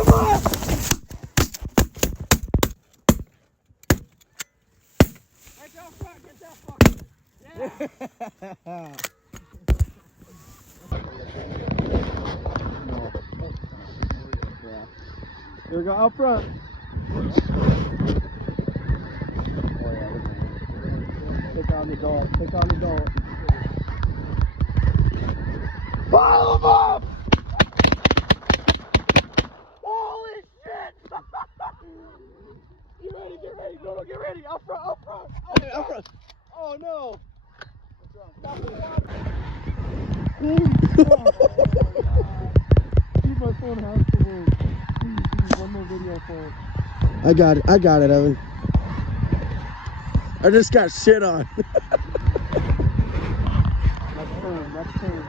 him up! Hey, go front, get that fucker! Yeah! Here we go, out front. Take on the dog, take on the dog. Follow him up! Holy shit! Get ready, get ready. No, no, get ready. Out front, out front. Out front. Oh no. Stop the water. Dude, my phone has to work. Please, one more video for it. I got it, Evan. I just got shit on. Let's turn.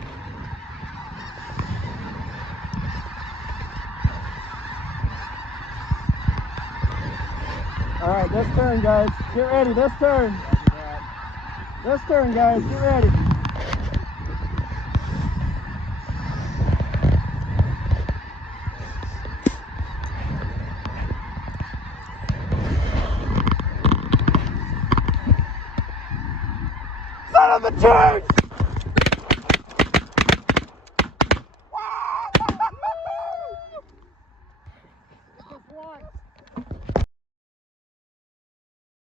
All right, let's turn, guys. Get ready, let's turn. Let's turn, guys. Get ready. Son of a turn!